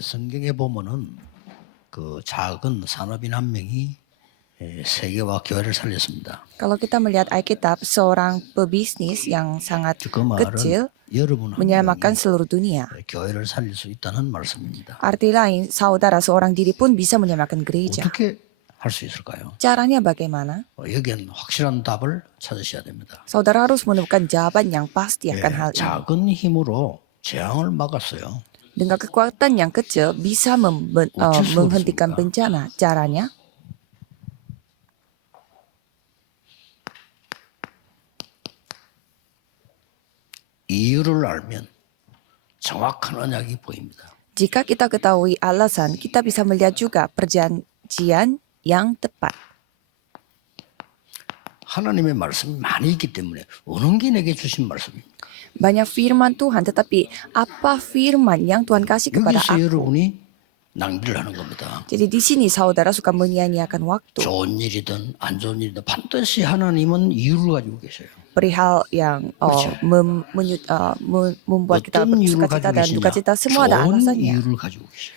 성경에 보면은 그 작은 산업인 한 명이 세계와 교회를 살렸습니다. Kalau kita melihat Alkitab, seorang pebisnis yang sangat 그 말은 kecil 여러분 한 menyelamatkan 명이 seluruh dunia. 교회를 살릴 수 있다는 말씀입니다. Arti lain, saudara seorang diri pun bisa menyelamatkan gereja. 어떻게 할 수 있을까요? Caranya bagaimana? 여기엔 확실한 답을 찾으셔야 됩니다. Saudara harus menemukan jawaban yang pasti akan hal ini. 작은 힘으로 재앙을 막았어요. Dengan kekuatan yang kecil bisa menghentikan bencana. Caranya? 이유를 알면 정확한 언약이 보입니다. Jika kita ketahui alasan, kita bisa melihat juga perjanjian yang tepat. 하나님의 말씀이 많이 있기 때문에 어느 게 내게 주신 말씀입니까? Banyak firman Tuhan, tetapi apa firman yang Tuhan kasih kepada 여기서 aku? 여러분이 낭비를 하는 겁니다. Jadi di sini saudara suka menyia-nyiakan waktu. 좋은 일이든 안 좋은 일이든 반드시 하나님은 이유를 가지고 계셔요. Perihal yang membuat kita 어떤 이유를 bersuka cita 가지고 dan 계시냐? duka cita, semua ada 좋은 alasannya. 이유를 가지고 계셔요.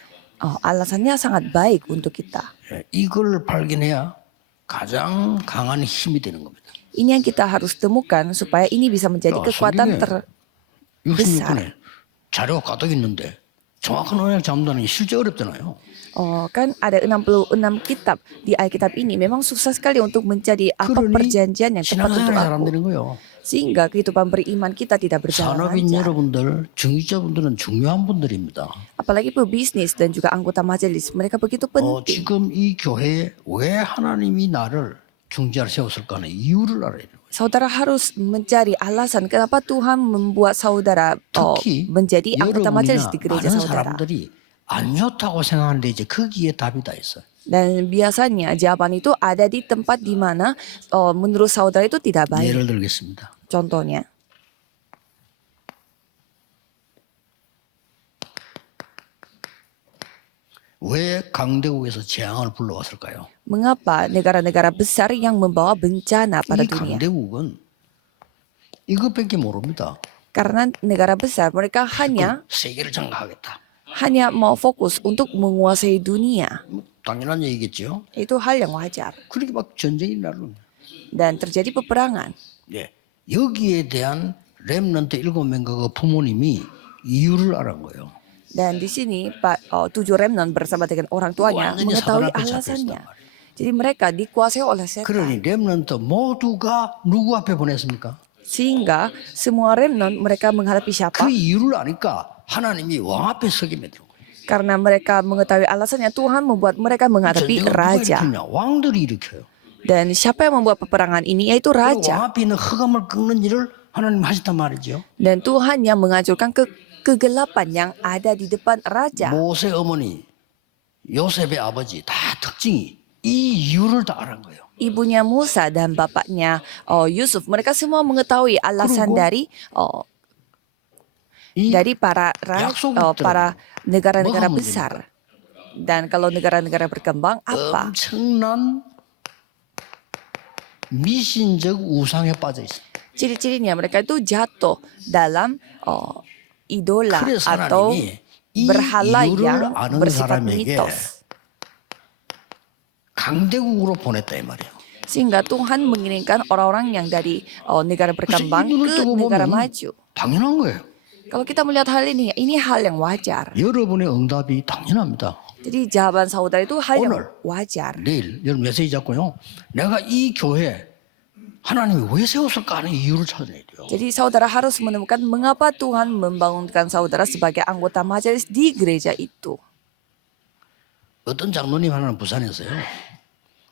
Alasannya sangat baik untuk kita. 이걸 발견해야 가장 강한 힘이 되는 겁니다. Ini yang kita harus temukan supaya ini bisa menjadi kekuatan terbesar. 66분에 자료가 가득 있는데 정확한 언약 잡는다는 게 실제 어렵잖아요. Kan ada 66 kitab di Alkitab ini. Memang susah sekali untuk mencari apa perjanjian yang tepat untuk 신앙생활이 안 aku. 되는 거예요. Sehingga kehidupan beriman kita tidak berjalan 산업인 lancar. 여러분들, 중직자분들은 중요한 분들입니다. Apalagi pebisnis dan juga anggota majelis. Mereka begitu penting. 지금 이 교회에 왜 하나님이 나를 중지자를 세웠을까 하는 이유를 알아야 돼요. Saudara harus mencari alasan kenapa Tuhan membuat saudara 특히 menjadi anggota majelis 여러분이나 di gereja 많은 saudara. 사람들이 안 좋다고 생각하는데 이제 거기에 답이 다 있어요. Dan biasanya jawaban itu ada di tempat di mana menurut saudara itu tidak baik. 예를 들겠습니다. Contohnya, 왜 강대국에서 재앙을 불러왔을까요? mengapa negara-negara besar yang membawa bencana pada 이 dunia? 강대국은 이것밖에 모릅니다. Karena negara besar mereka 세계를 장악하겠다. hanya mau fokus untuk menguasai dunia. 당연한 얘기겠죠. Itu hal yang wajar. 그렇게 막 전쟁이 나는. Dan terjadi peperangan. 네. 여기에 대한 렘넌트 7명과 그 부모님이 이유를 알은 거예요. Dan di sini 7 remnant bersama dengan orang tuanya 완전히 mengetahui 사단 앞에 잡혀 alasannya. 있단 말이에요. Jadi mereka dikuasai oleh setan. 그러니 렘넌트 모두가 누구 앞에 보냈습니까? Sehingga semua remnant mereka menghadapi siapa? 그 이유를 아니까 하나님이 왕 앞에 서게 만드는 거예요. Karena mereka mengetahui alasannya, Tuhan membuat mereka menghadapi 전쟁을 누가 raja. 일으키냐? 왕들이 일으켜요. Dan siapa yang membuat peperangan ini? Yaitu 그리고 왕 raja. 앞에 있는 흑암을 꺾는 일을 하나님 하셨단 말이죠. Dan Tuhan yang menghancurkan kegelapan yang ada di depan raja. 모세 어머니, 요셉의 아버지 다 특징이 이 이유를 다 알은 거예요. Ibunya Musa dan bapaknya Yusuf, mereka semua mengetahui alasan dari para negara-negara besar. Dan kalau negara-negara berkembang, apa? 엄청난 미신적 우상에 빠져 있어요. Ciri-cirinya mereka itu jatuh dalam idola 그래서 atau 하나님이 이 berhala 이유를 yang 아는 bersifat 사람에게 mitos. 강대국으로 보냈다 이 말이에요. Sehingga Tuhan mengirimkan orang-orang yang dari negara berkembang ke negara maju. 당연한 거예요. Kalau kita melihat hal ini hal yang wajar. 여러분의 응답이 당연합니다. Jadi jawaban saudara itu hal yang 오늘, wajar. 내일 여러분 메시지 잡고요. 내가 이 교회 하나님이 왜 세웠을까 하는 이유를 찾아내야 돼요. Jadi saudara harus menemukan mengapa Tuhan membangunkan saudara sebagai anggota majelis di gereja itu. 어떤 장로님 하나는 부산에서요.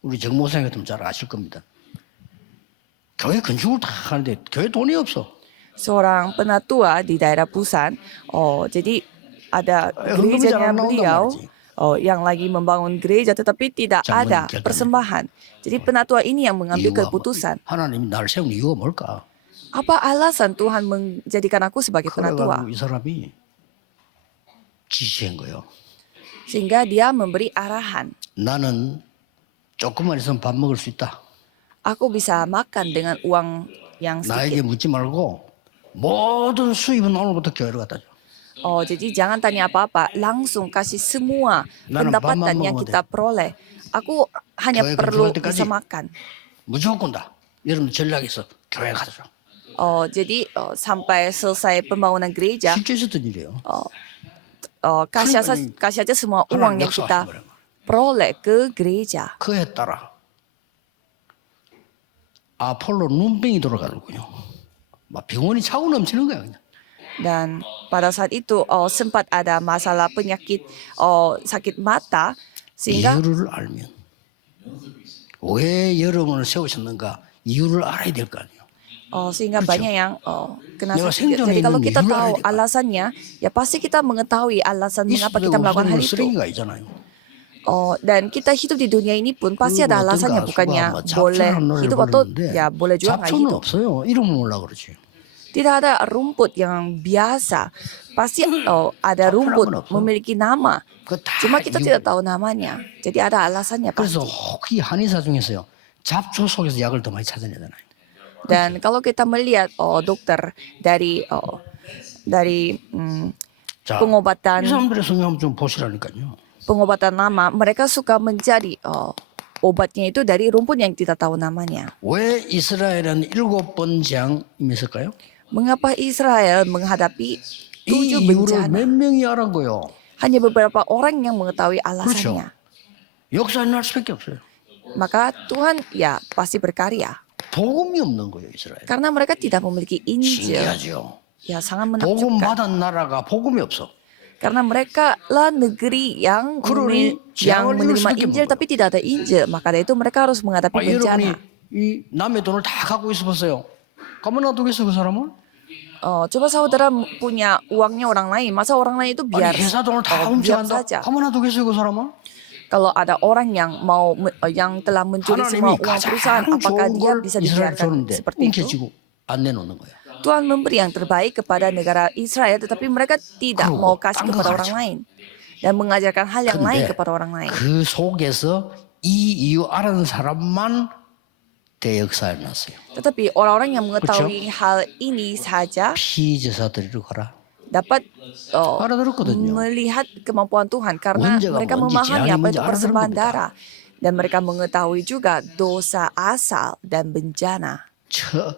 우리 정모생 같으면 잘 아실 겁니다. 교회 건축을 다 하는데 교회 돈이 없어. Seorang penatua di daerah Busan, jadi ada gerejanya beliau yang lagi membangun gereja tetapi tidak ada persembahan. Jadi penatua ini yang mengambil keputusan. 하나님이 날 세운 이유가 뭘까? Apa alasan Tuhan menjadikan aku sebagai penatua? 그래가지고 이 사람이 지시한 거예요. Sehingga dia memberi arahan. 나는 조금만 있으면 밥 먹을 수 있다. Aku bisa makan dengan uang yang 나에게 sedikit. 묻지 말고 모든 수입은 오늘부터 교회로 갖다 줘. Jadi jangan tanya apa-apa, langsung kasih semua 나는 pendapatan 밥만 yang 먹으면 kita peroleh. Aku hanya 교회 perlu 건축할 bisa 때까지 makan. 무조건 다. 여러분 전략에서 교회 가죠. Jadi sampai selesai pembangunan gereja, 실제 있었던 일이에요. kasih aja semua 하나님 uang yang 역사하신 kita 거란 말이에요. peroleh ke gereja. 그에 따라 아폴로 눈병이 돌아가더군요. 막 병원이 차고 넘치는 거야 그냥. Dan pada saat itu sempat ada masalah penyakit sakit mata sehingga 이유를 알면 왜 여러분을 세우셨는가 이유를 알아야 될 거 아니에요. sehingga banyak yang kena 내가 sakit. 생존에 Jadi kalau 있는 kita 이유를 tahu 알아야 될 거 아니에요. alasannya, ya pasti kita mengetahui alasan mengapa 이스라엘 kita melakukan hal 없으면 itu. 쓰레기가 있잖아요. Dan kita hidup di dunia ini pun pasti 그리고 ada 어떤 alasannya, 가수가 bukannya 뭐 boleh 잡초라는 노래를 hidup atau 불렀는데 ya boleh juga nggak 잡초는 hidup. 없어요. 이름을 몰라 그러지. Tidak ada rumput yang biasa. Pasti ada rumput memiliki nama. 그거 다 Cuma kita 이유. tidak tahu namanya. Jadi ada alasannya 그래서 pasti. 혹시 한의사 중에서요. 잡초 속에서 약을 더 많이 찾아내잖아요. Dan kalau kita melihat dokter dari 자, pengobatan 이 사람들의 성향 좀 보시라니까요. nama, mereka suka mencari obatnya itu dari rumput yang tidak tahu namanya. 왜 이스라엘은 7번 재앙임했을까요? Mengapa Israel menghadapi 이 7 이유를 bencana? 몇 명이 알은 거예요. Hanya beberapa orang yang mengetahui alasannya. 역사에 날 수밖에 없어요. Maka Tuhan ya pasti berkarya. 복음이 없는 거예요, 이스라엘. Karena mereka tidak memiliki Injil. 신기하죠. Ya sangat 복음 menakjubkan. 받은 나라가 복음이 없어. Karena mereka lah negeri yang 그러니 yang 재앙을 이룰 menerima 수밖에 Injil 없는 tapi tidak ada Injil. Maka dari itu mereka harus menghadapi 여러분이 bencana. 이 남의 돈을 다 갖고 있어 보세요. 가만 놔두겠어 그 사람을? Coba saudara punya uangnya orang lain, masa orang lain itu 아니 biar 회사 돈을 다 diam 훔쳐간다. saja. 가만 놔두겠어 그 사람을? Kalau ada orang yang yang telah mencuri semua 하나님이 uang perusahaan, 가장 apakah 좋은 dia 걸 bisa 이스라엘 dibiarkan 줬는데 seperti itu? 움켜쥐고 안 내놓는 거야. Tuhan memberi yang terbaik kepada negara Israel, tetapi mereka tidak 그리고 mau kasih 딴거 kepada orang 가르쳐. lain dan mengajarkan hal yang lain 근데 kepada orang lain. 그 속에서 이 이유 아는 사람만 대역사에 났어요. Tetapi orang-orang yang mengetahui hal ini saja 피제사 드리러 가라. dapat 알아들었거든요. melihat kemampuan Tuhan karena 문제가 mereka 뭔지, memahami 재앙이 apa 뭔지 itu 알아들은 persembahan 겁니다. darah dan mereka mengetahui juga dosa asal dan bencana. 저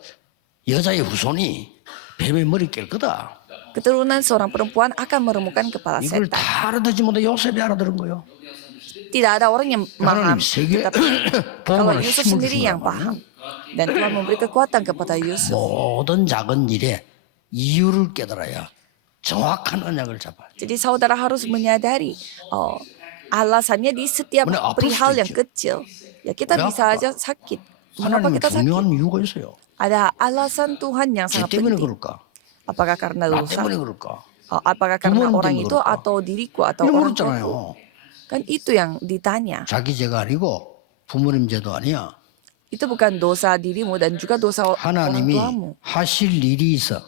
여자의 후손이 뱀의 머리 깰 거다. Keturunan seorang perempuan akan meremukkan kepala 이걸 setan. 다 알아듣지 못해 요셉이 알아들은 거예요. Tidak ada orang yang 하나님 paham, 세계 tetapi kalau 복음을 Yusuf 힘을 sendiri yang 주시는 paham. Dan Tuhan memberi kekuatan kepada Yusuf. 모든 작은 일에 이유를 깨달아야 정확한 언약을 잡아요. Jadi saudara harus menyadari alasannya di setiap Mana apa perihal sih, yang kecil. Ya kita Kenapa? bisa aja sakit. Mengapa 하나님은 kita sakit? 중요한 이유가 있어요. Ada alasan Tuhan yang 쟤 sangat 때문에 penting. 그럴까? Apakah karena 나 dosa? 때문에 그럴까? Apakah karena 부모님 orang 때문에 itu 그럴까? atau diriku atau 이런 orang tuaku? 물었잖아요. Kan itu yang ditanya. 자기 죄가 아니고 부모님 죄도 아니야. Itu bukan dosa dirimu dan juga dosa orang 하나님이 tuamu. 하실 일이 있어.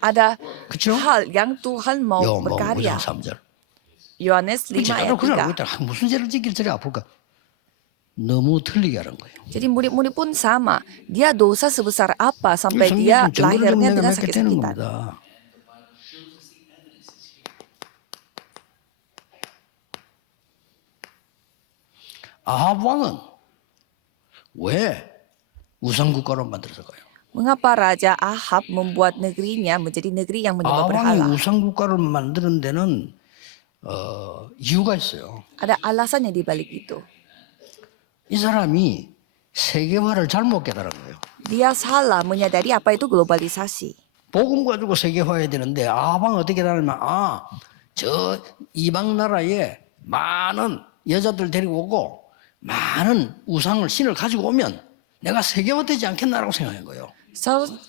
Ada 그쵸? hal yang Tuhan mau 요뭐 5장 berkarya. 3절. Yohanes 5 그치? ayat 나도 그걸 3. 알고 있다. 무슨 죄를 지길 저리 아플까? 너무 틀리게 하는 거예요. Jadi murid-murid pun sama. Dia dosa sebesar apa sampai 성경 dia 좀 정리를 좀 lahirnya 내가 dengan 맺게 되는 sakit-sakitan. 겁니다. 아합 왕은 왜 우상국가로 만들어서가요? Mengapa Raja Ahab membuat negerinya menjadi negeri yang menyembah 아합 왕이 berhala? 우상국가를 만드는 데는 이유가 있어요. Ada alasannya di balik itu. 이 사람이 세계화를 잘못 깨달은 거예요. Dia salah menyadari apa itu globalisasi. 복음 가지고 세계화해야 되는데 아합 왕은 어떻게 깨달으면 저 이방 나라에 많은 여자들 데리고 오고 많은 우상을 신을 가지고 오면 내가 세계화되지 않겠나라고 생각한 거예요.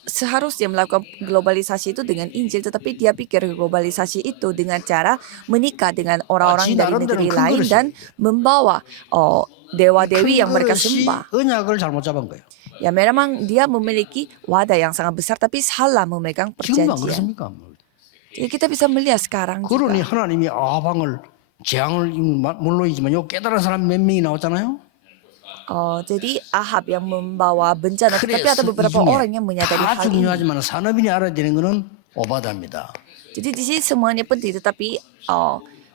Seharusnya melakukan globalisasi itu dengan Injil, tetapi dia pikir globalisasi itu dengan cara menikah dengan orang-orang dari negeri lain dan membawa dewa-dewi yang mereka 그것이 sembah. 언약을 잘못 잡은 거예요. Ya memang dia memiliki wadah yang sangat besar tapi salah memegang 지금도 안 perjanjian. 그렇습니까? Jadi kita bisa melihat sekarang 그러니 juga. 하나님이 아합 왕을 재앙을 물론이지만 요 깨달은 사람 몇 명이 나왔잖아요. Jadi Ahab yang membawa bencana, tetapi ada 그래서 이 beberapa orang yang 중에 menyadari 다 hal ini. 중요하지만 산업인이 알아야 되는 거는 오바다입니다. Jadi di sini semuanya penting, tetapi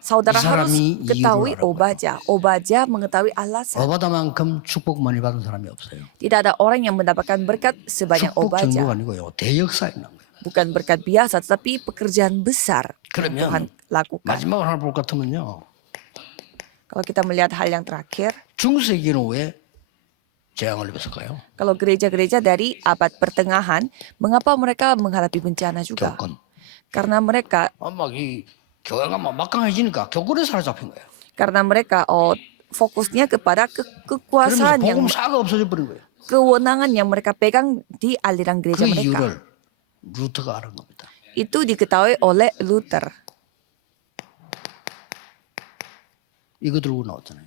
saudara 이 harus 사람이 ketahui 이유를 알아요. Obaja. Obaja mengetahui alasan. 어바다만큼 축복 많이 받은 사람이 없어요. Tidak ada orang yang mendapatkan berkat sebanyak 축복 정도가 Obaja. 아니고요. 대역사 있는 거예요. Bukan berkat biasa, tetapi pekerjaan besar yang Tuhan 그러면 lakukan. 마지막으로 하나 볼 것 같으면요. Kalau kita melihat hal yang terakhir, 중세기는 왜 재앙을 입었을까요? kalau gereja-gereja dari abad pertengahan, mengapa mereka menghadapi bencana juga? 교권. Karena mereka 막이 교회가 막 막강해지니까 교권에 사로잡힌 거예요. karena mereka fokusnya kepada 그러면서 kekuasaan yang 복음사가 없어져 버린 거예요. kewenangan yang mereka pegang di aliran 그 gereja mereka. 이유를 루터가 알은 겁니다. Itu diketahui oleh Luther 이거 들고 나왔잖아요.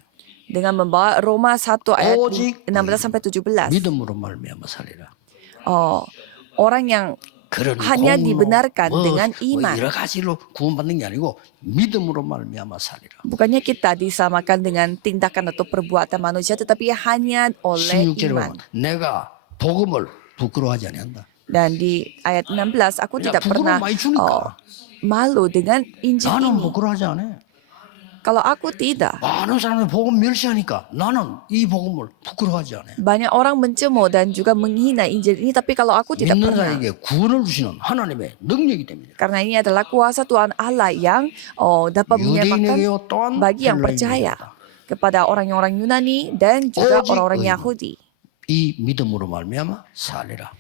dengan membawa Roma 1 ayat 오직 16 sampai 17. 믿음으로 말미암아 살리라. Orang yang 그런 hanya 공로, dibenarkan dengan 뭐 iman. 여러 가지로 구원받는 게 아니고 믿음으로 말미암아 살리라. Bukannya kita disamakan dengan tindakan atau perbuatan manusia, tetapi hanya oleh 16절에 iman. 보면 내가 복음을 부끄러워하지 아니한다. Dan di ayat 16, aku Ya, tidak pernah 부끄러움 많이 주니까. malu dengan Injil 나는 ini. 부끄러워하지 않아. Kalau aku tidak, 많은 사람이 복음 멸시하니까 나는 이 복음을 부끄러워하지 않아. banyak orang mencemooh dan juga menghina Injil ini, tapi kalau aku tidak 믿는 pernah. 자에게 구원을 주시는 하나님의 능력이 됩니다. Karena ini adalah kuasa Tuhan Allah yang dapat menyelamatkan 유대인에게요 또한 bagi yang percaya, kepada orang-orang Yunani dan juga 오직 orang-orang 의인. Yahudi. 이 믿음으로 말미암아 살리라.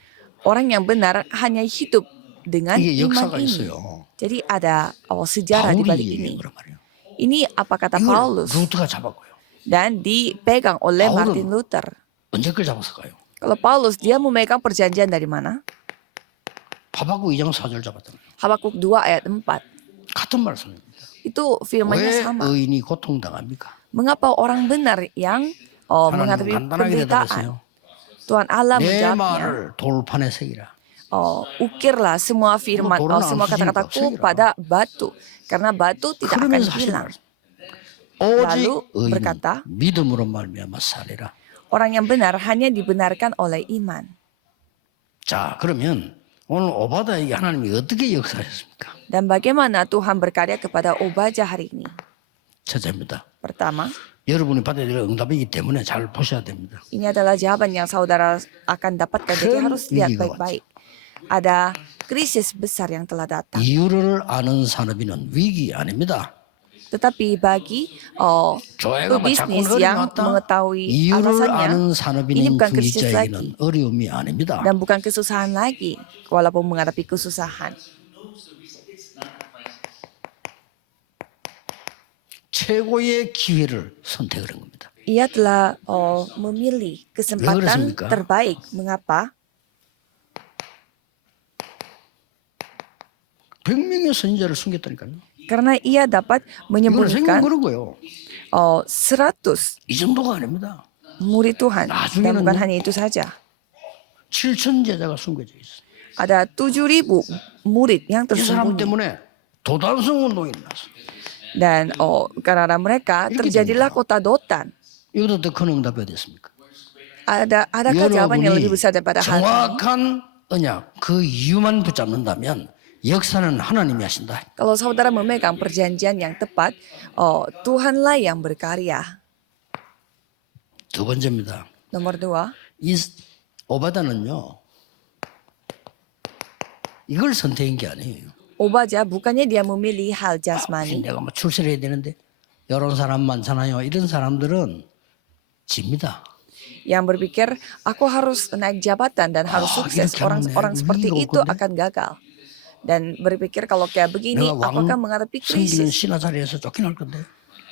Orang yang benar hanya hidup dengan 이게 iman 역사가 ini. 있어요. Jadi ada sejarah di balik 바울이 ini. 얘기한 거란 말이에요. Ini apa kata 이걸 Paulus 루터가 잡았고요. dan dipegang oleh Paulun. Martin Luther. 언제 걸 잡았을까요? Kalau Paulus dia memegang perjanjian dari mana? 하박국 2장 4절 잡았잖아요. Habakuk 2 ayat 4. 같은 말씀입니다. Itu firmannya 왜 sama. 의인이 고통당합니까? Mengapa orang benar yang menghadapi 하나님 간단하게 penderitaan? 대답했어요. Tuhan Allah 내 menjawabnya, 말을 돌판에 새기라. ukirlah semua firman, 돌은 안 semua 부수니까 kata-kataku 새기라. pada batu, karena batu tidak akan 그러면서 하신 hilang. 말씀. 오직 Lalu 의인이 berkata, 믿음으로 말미암아 살리라. orang yang benar hanya dibenarkan oleh iman. 자, 그러면 오늘 오바다에게 하나님이 어떻게 역사하셨습니까? Dan bagaimana Tuhan berkarya kepada Obaja hari ini? 첫째입니다. Pertama, 여러분이 받아야 될 응답이기 때문에 잘 보셔야 됩니다. ini adalah jawaban yang saudara akan dapatkan, jadi 큰 harus lihat 위기가 baik-baik. Ada krisis besar yang telah datang. 이유를 아는 산업인은 위기 아닙니다. Tetapi bagi 교회가 뭐 자꾸 pebisnis 어려움이 yang 왔다. mengetahui 이유를 alasannya, 아는 ini 산업인인 bukan krisis lagi 중직자에게는 어려움이 아닙니다. dan bukan kesusahan lagi, walaupun menghadapi kesusahan. 최고의 기회를 선택을 한 겁니다. Ia telah memilih kesempatan 그렇습니까? terbaik. Mengapa? 100명의 선지자를 숨겼다니까요. Karena ia dapat 이걸 생각 menyembunyikan 그런 거예요. 100 이 정도가 아닙니다. murid Tuhan. Dan 나중에는요. bukan hanya itu saja. 7천 제자가 숨겨져 있어요. Ada 7.000 murid yang 이 사람 tersembunyi. 때문에 도단성 운동이 일어났어요. Dan karena mereka 이렇게 terjadilah 됩니다. kota Dotan. 이것도 더 큰 응답이 어딨습니까? Adakah jawaban yang lebih 여러분이 besar daripada hal ini? 정확한 언약 그 이유만 붙잡는다면 역사는 하나님이 하신다. Kalau saudara memegang perjanjian yang tepat, Tuhanlah yang berkarya. 두 번째입니다. Nomor 2, 이 오바다는요. 이걸 선택한 게 아니에요. Obaja bukannya dia memilih hal jasmani. 내가 뭐 출세를 해야 되는데 이런 사람 많잖아요. 이런 사람들은 집니다. Yang berpikir aku harus naik jabatan dan harus sukses. 이렇게 하면 Orang seperti 위기가 올 itu 건데. akan gagal. Dan berpikir kalau kayak begini 내가 aku akan 왕 menghadapi 섬기는 krisis. 신하 자리에서 쫓겨날 건데.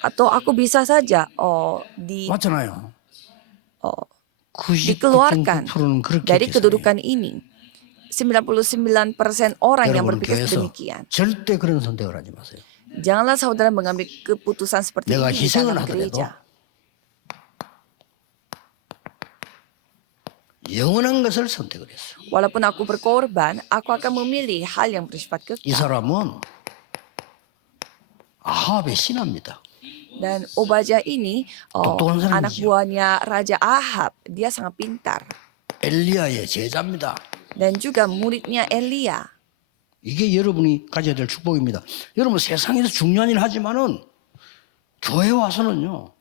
Atau aku bisa saja 맞잖아요. 99.9%는 dikeluarkan 그렇게 dari 계산해요. kedudukan ini. 99% orang yang 여러분 berpikir 교회에서 demikian. 절대 그런 선택을 하지 마세요. Janganlah saudara mengambil keputusan seperti 내가 ini di 희생을 dalam 하더라도 gereja. 영원한 것을 선택을 했어. Walaupun aku berkorban, aku akan memilih hal yang bersifat 이 kekal. 사람은 아합의 신하입니다. Dan Obaja ini 똑똑한 사람이죠. anak buahnya Raja Ahab. Dia sangat pintar. 엘리야의 제자입니다. Dan juga muridnya Elia. 이게 여러분이 가져야 될 축복입니다. 여러분 세상에서 중요한 일 하지만은 교회 와서는요.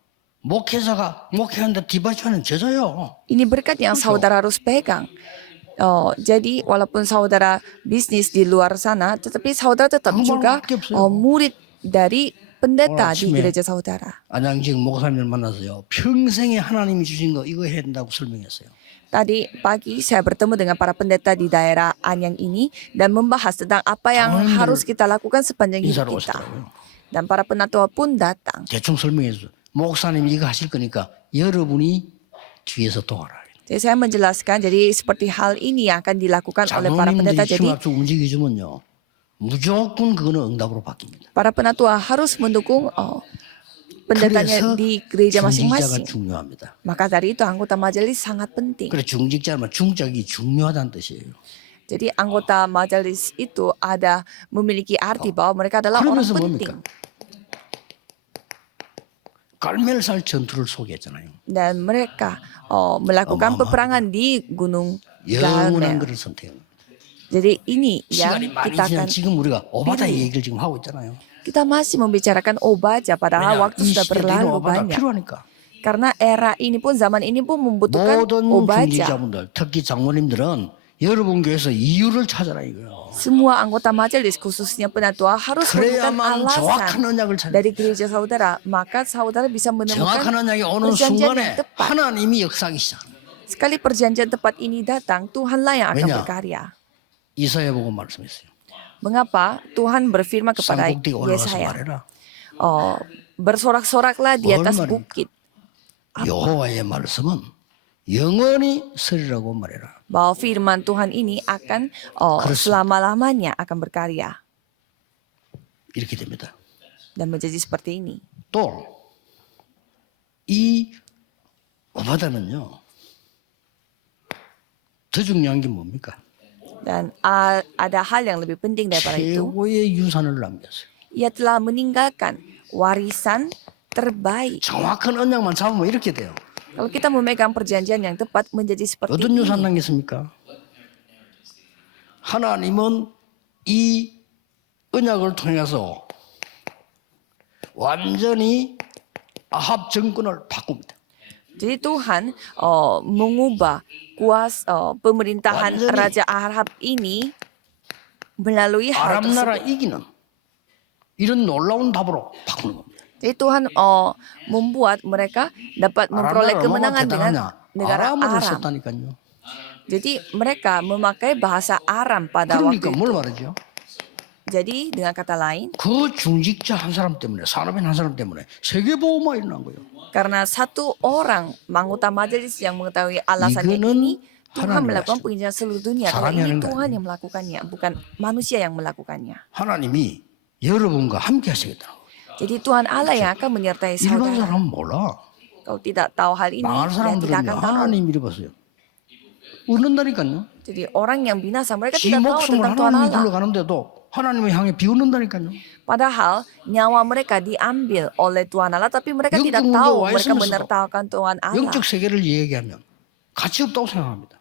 목회자가 목회하는데 디바이스는 젖어요. Ini berkat yang saudara harus pegang. Jadi walaupun saudara bisnis di luar sana, tetapi saudara tetap juga murid dari pendeta di gereja saudara. 안양직 목사님을 만나서요. 평생에 하나님이 주신 거 이거 해야 된다고 설명했어요. Tadi pagi saya bertemu dengan para pendeta di daerah Anyang ini dan membahas tentang apa yang harus kita lakukan sepanjang hidup 인사로 kita. 오시더라고요. Dan para penatua pun datang. 대충 설명해줘. 목사님이 이거 하실 거니까 여러분이 뒤에서 도와라. Jadi saya menjelaskan, jadi seperti hal ini yang akan dilakukan oleh para pendeta. 장로님들이 Jadi 힘합쳐 움직여주면요. 무조건 그거는 응답으로 바뀝니다. para penatua harus mendukung pendetanya 그래서 di gereja 중직자가 masing-masing. 중요합니다. Maka dari itu anggota majelis sangat penting. 그래 중직자면 중직이 중요하다는 뜻이에요. Jadi anggota majelis itu ada memiliki arti bahwa mereka adalah orang 그러면서 penting. 뭡니까? 갈멜살 전투를 소개했잖아요. Dan mereka melakukan peperangan di Gunung 영원한 Carmel. 것을 선택해요. Jadi ini yang 시간이 많이 kita 지난 akan 지금 우리가 오바다 얘기를 지금 하고 있잖아요. kita masih membicarakan Obaja padahal 왜냐, waktu 이 sudah 시대에는 berlalu 오바다 banyak. 필요하니까. Karena era ini pun zaman ini pun membutuhkan 모든 Obaja. 중직자분들, 특히 장모님들은 여러분 교회에서 이유를 찾아라 이거요. Semua anggota majelis khususnya penatua harus menemukan 그래야만 정확한 alasan 언약을 찾아. dari gereja saudara, maka saudara bisa 정확한 menemukan 언약이 오는 perjanjian 순간에 yang tepat. 하나님이 역사하기 시작. Sekali perjanjian tepat ini datang, Tuhanlah yang akan 왜냐? berkarya. 이사야 보고 말씀했어요. Mengapa Tuhan berfirman kepada 산꼭대기 올라가서 Yesaya, 말해라. bersorak-soraklah di atas 뭘 말입니까? bukit, 여호와의 말씀은 영원히 서리라고 말해라. bahwa firman Tuhan ini akan selama-lamanya akan berkarya. 이렇게 됩니다. Dan menjadi seperti ini. 또 이 오바다는요. 더 중요한 게 뭡니까? Dan ada hal yang lebih penting daripada itu. 최고의 유산을 남겼어요. Ia telah meninggalkan warisan terbaik. 정확한 언약만 잡으면 이렇게 돼요. Kalau kita memegang perjanjian yang tepat menjadi seperti 어떤 유산 ini. 남겼습니까? 하나님은 이 언약을 통해서 완전히 아합 정권을 바꿉니다. Jadi Tuhan mengubah pemerintahan 완전히 Raja Ahab ini melalui hal 아람 나라 tersebut. 이기는 이런 놀라운 답으로 바꾸는 겁니다. Jadi Tuhan membuat mereka dapat memperoleh kemenangan dengan negara 아람어를 Aram. 썼다니까요. Jadi mereka memakai bahasa Aram pada 그러니까 waktu itu. 뭘 말하죠? Jadi dengan kata lain, 그 중직자 한 사람 때문에 산업인 한 사람 때문에 세계 보호만 일어난 거예요. karena satu orang anggota majelis yang mengetahui alasannya 이거는 ini, Tuhan 하나님이 melakukan 하시죠. penginjilan seluruh dunia. 사람이 Karena ini 하는 거 Tuhan 아니에요. yang melakukannya, bukan manusia yang melakukannya. 하나님이 여러분과 함께 하시겠다. Jadi Tuhan Allah yang akan menyertai 일반 saudara. 사람은 몰라. Kalau tidak tahu hal ini, 망할 dia tidak 사람들은요. akan tahu. 하나님 이래 봤어요. 웃는다니까요. Jadi orang yang binasa, mereka 지 tidak tahu 목숨을 tentang Tuhan 하나님이 Allah. 불러가는데도 하나님을 향해 비웃는다니까요. Padahal nyawa mereka diambil oleh Tuhan Allah, tapi mereka 영적 tidak 문제와 tahu mereka 있으면서도 menertawakan Tuhan Allah. 영적 세계를 얘기하면 가치 없다고 생각합니다.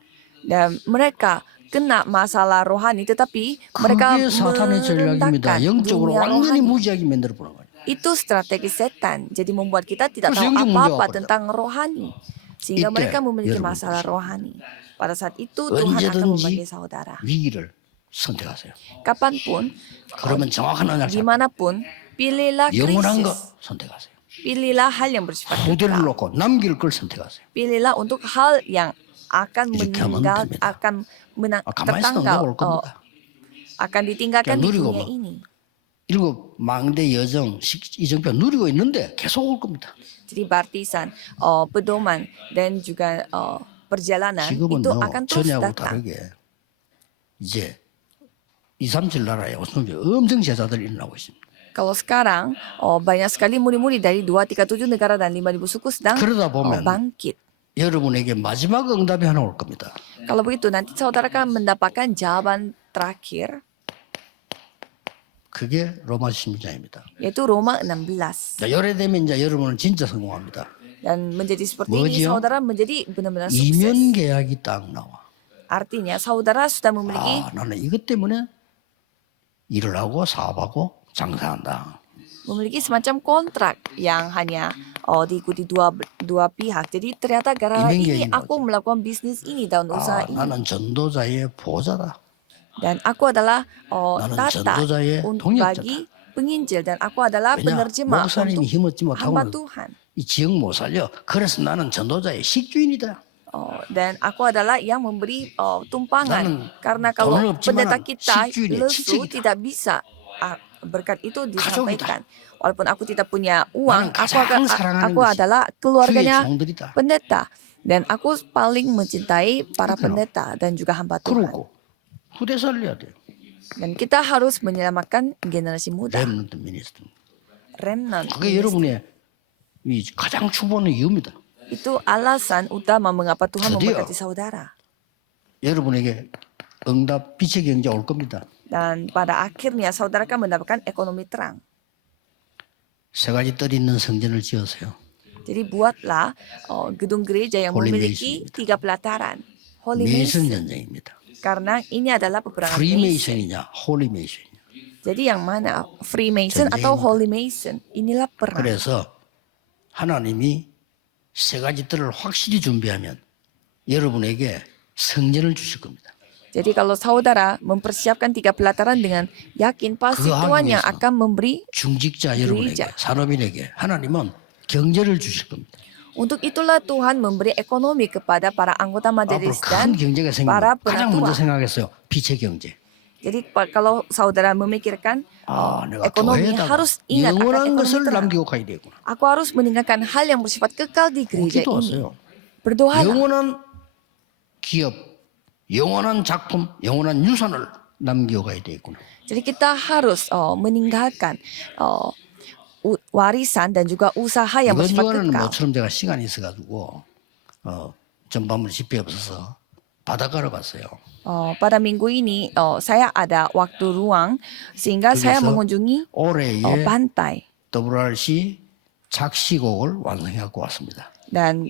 Dan mereka kena masalah rohani, tetapi mereka 그게 사탄의 전략입니다. merendahkan 영적으로 dunia 완전히 rohani. 무지하게 만들어 보는 거예요. Itu strategi setan. Jadi membuat kita tidak Terus tahu yang apa-apa menjawab, tentang rohani. Sehingga Itu mereka memiliki 여러분 masalah rohani. Pada saat itu Tuhan akan membagi 언제든지 saudara. 위기를 선택하세요. Kapanpun, 그러면 정확한 언약 잡고 dimanapun, pilihlah 영원한 거 krisis. 선택하세요. Pilihlah hal yang bersifat 후대를 kekal. 놓고 남길 걸 선택하세요. Pilihlah untuk hal yang akan 이렇게 하면 meninggal, 됩니다. akan 가만히 있어도 tertanggal, 응답 올 겁니다. akan ditinggalkan di 누리고 dunia 뭐. ini. 일곱 망대 여정 이정표 누리고 있는데 계속 올 겁니다. Jadi baptisan, pedoman dan juga perjalanan itu 지금은요 akan terus 전하고 datang. 다르게 이제 237 나라에 엄청 제자들이 일어나고 있습니다. Kalau sekarang banyak sekali murid-murid dari 237 negara dan 5.000 suku sedang 그러다 보면 bangkit. 여러분에게 마지막 응답이 하나 올 겁니다. Kalau begitu nanti saudara akan mendapatkan jawaban terakhir, 그게 로마 16장입니다. yaitu Roma 16. 자, 요래 되면 이제 여러분은 진짜 성공합니다. Dan menjadi seperti ini 뭐지요? saudara menjadi benar-benar sukses. 이면 계약이 딱 나와. Artinya saudara sudah memiliki 아, 나는 이것 때문에 일을 하고 사업하고 장사한다. Memiliki semacam kontrak yang hanya diikuti dua pihak. Jadi ternyata gara-gara ini aku melakukan bisnis ini dan usaha 아, ini. 나는 전도자의 보호자다. Dan aku adalah 나는 tata 전도자의 동역자다. bagi penginjil dan aku adalah 왜냐? penerjemah 목사님이 untuk 힘없지 hamba 못하고는 Tuhan. 이 지역 못 살려. 그래서 나는 전도자의 식주인이다. Dan aku adalah yang memberi tumpangan. 나는 Karena kalau 돈은 없지만 pendeta kita 식주인의 lesu 친척이다. tidak bisa berkat itu 가족이다. disampaikan. Walaupun aku tidak punya uang, 나는 가장 사랑하는 aku 것이 adalah 주의 keluarganya 종들이다. pendeta. Dan aku paling mencintai para 그렇구나. pendeta dan juga hamba Tuhan. 그러고 후대 살려야 돼. Dan kita harus menyelamatkan generasi muda. 렘넌트 미니스트. Remnant. 그게 여러분의 이 가장 축복의 이유입니다. Itu alasan utama mengapa Tuhan 드디어 memberkati saudara. 여러분에게 응답 빛의 경제 올 겁니다. Dan pada akhirnya saudara akan mendapatkan ekonomi terang. 세 가지 뜰이 있는 성전을 지으세요. Jadi buatlah gedung gereja yang Holy memiliki Mason입니다. 3 pelataran. Holy 메이슨 Mason. 전쟁입니다. Karena ini adalah peperangan Mason. 프리메이슨이냐, 홀리메이슨이냐. Jadi yang mana? Freemason atau Holy Mason? Inilah perang. 그래서 하나님이 세 가지 뜰을 확실히 준비하면 여러분에게 성전을 주실 겁니다. Jadi kalau saudara mempersiapkan 3 pelataran dengan yakin pasti 그거 하기 Tuhan yang 위해서 akan memberi. 중직자 여러분에게, gereja. 산업인에게 하나님은 경제를 주실 겁니다. Untuk itulah Tuhan memberi ekonomi kepada para anggota 앞으로 majelis 큰 dan 경제가 para 생기면 가장 먼저 penatua. 생각했어요. 빛의 경제. Jadi kalau saudara memikirkan 아, 내가 ekonomi 교회에다가 harus ingat akan 영원한 ekonomi 것을 terang. 남기고 가야 되구나. Aku harus meninggalkan hal yang bersifat kekal di gereja ini. 기도하세요. Berdoalah. 영원한 기업, 영원한 작품, 영원한 유산을 남기고 가야 되겠구나. Jadi kita harus meninggalkan warisan dan juga usaha yang 이번 bersifat 주간은 kekal. 모처럼 제가 시간이 있어가지고 전반물 집회 없어서 바닷가로 갔어요. Pada minggu ini saya ada waktu ruang sehingga saya 그래서 mengunjungi 올해의 pantai. WRC 작시곡을 완성해갖고 왔습니다. Dan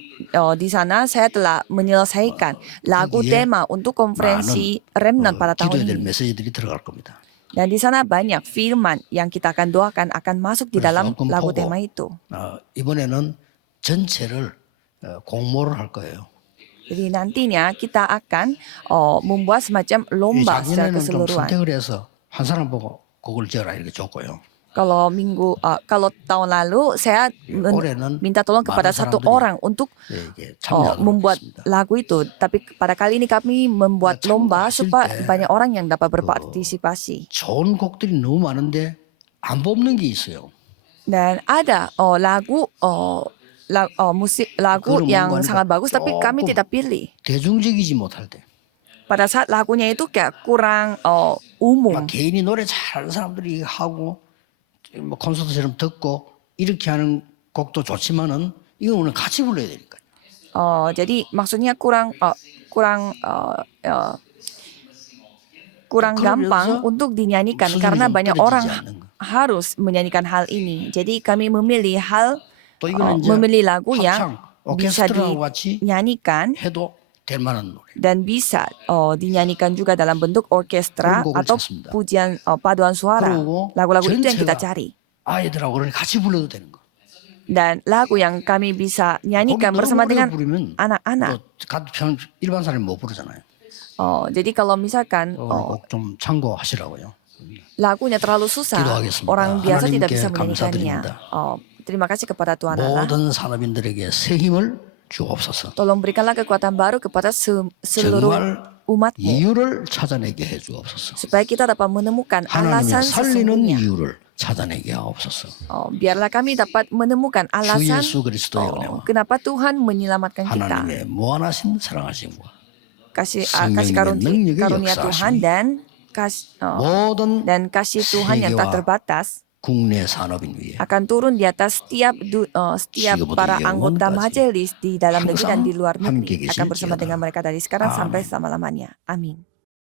di sana saya telah menyelesaikan lagu 거기에 tema untuk konferensi Remnant pada tahun 기도해야 될 ini. 메시지들이 들어갈 겁니다. Dan di sana banyak firman yang kita akan doakan akan masuk di dalam 조금 lagu 보고, tema itu. 이번에는 전체를 공모를 할 거예요. Jadi nantinya kita akan membuat semacam 이 lomba secara 작년에는 좀 keseluruhan. 선택을 해서 한 사람 보고 곡을 지어라 이렇게 줬고요. Kalau tahun lalu saya 올해는 minta tolong kepada 많은 satu 사람들이 orang untuk 이게 참여하도록 membuat 하겠습니다. lagu itu. Tapi pada kali ini kami membuat lomba 참고하실 supaya 때 banyak orang yang dapat berpartisipasi. 좋은 곡들이 너무 많은데 안 뽑는 게 있어요. Dan ada musik lagu 그거는 yang 뭔가 sangat bagus tapi kami 조금 tidak pilih. 대중적이지 못할 때. Pada saat lagunya itu kayak kurang umum. 막 개인이 노래 잘하는 사람들이 하고 뭐 콘서트처럼 듣고 이렇게 하는 곡도 좋지만은 이건 오늘 같이 불러야 되니까. Jadi maksudnya kurang gampang untuk dinyanyikan 수준이 karena 좀 banyak 떨어지지 orang 않는 거. harus menyanyikan hal ini. Jadi kami memilih 또 이거는 이제 memilih lagu yang 합창, bisa 오케스트라와 같이 dinyanyikan 해도 될 만한 노래. dan bisa dinyanyikan juga dalam bentuk orkestra 그런 곡을 atau 찾습니다. pujian paduan suara. 그리고 Lagu-lagu itu yang kita 전체가 cari. 아이들하고 그러니 같이 불러도 되는 거. Dan lagu yang kami bisa nyanyikan 거기 bersama 너무 dengan 부르면 anak-anak. 일반 사람이 못 부르잖아요. Jadi kalau misalkan 꼭 좀 참고하시라고요. lagunya terlalu susah, 기도하겠습니다. orang biasa tidak bisa 하나님께 menyanyikannya. 감사드립니다. Terima kasih kepada Tuhan Allah. 모든 산업인들에게 새 힘을 주옵소서. Tolong berikanlah kekuatan baru kepada seluruh 정말 umatmu. 이유를 찾아내게 해 주옵소서. Supaya kita dapat menemukan 하나님의 alasan 살리는 sesungguhnya. 이유를 찾아내게 하옵소서. Biarlah kami dapat menemukan 주 alasan 예수 그리스도의 은혜와 kenapa Tuhan menyelamatkan kita. 하나님의 무한하신 사랑하심과 Kasih 성령님의 능력의 karunia Tuhan 모든 dan kasih Tuhan yang tak 세계와 terbatas 국내 산업인 위에 akan turun di atas setiap 지금부터 para anggota 영원까지 majelis di dalam negeri dan di luar 항상 negeri 함께 akan bersama 계실지어다. dengan mereka dari sekarang sampai 아멘. selama-lamanya. Amin.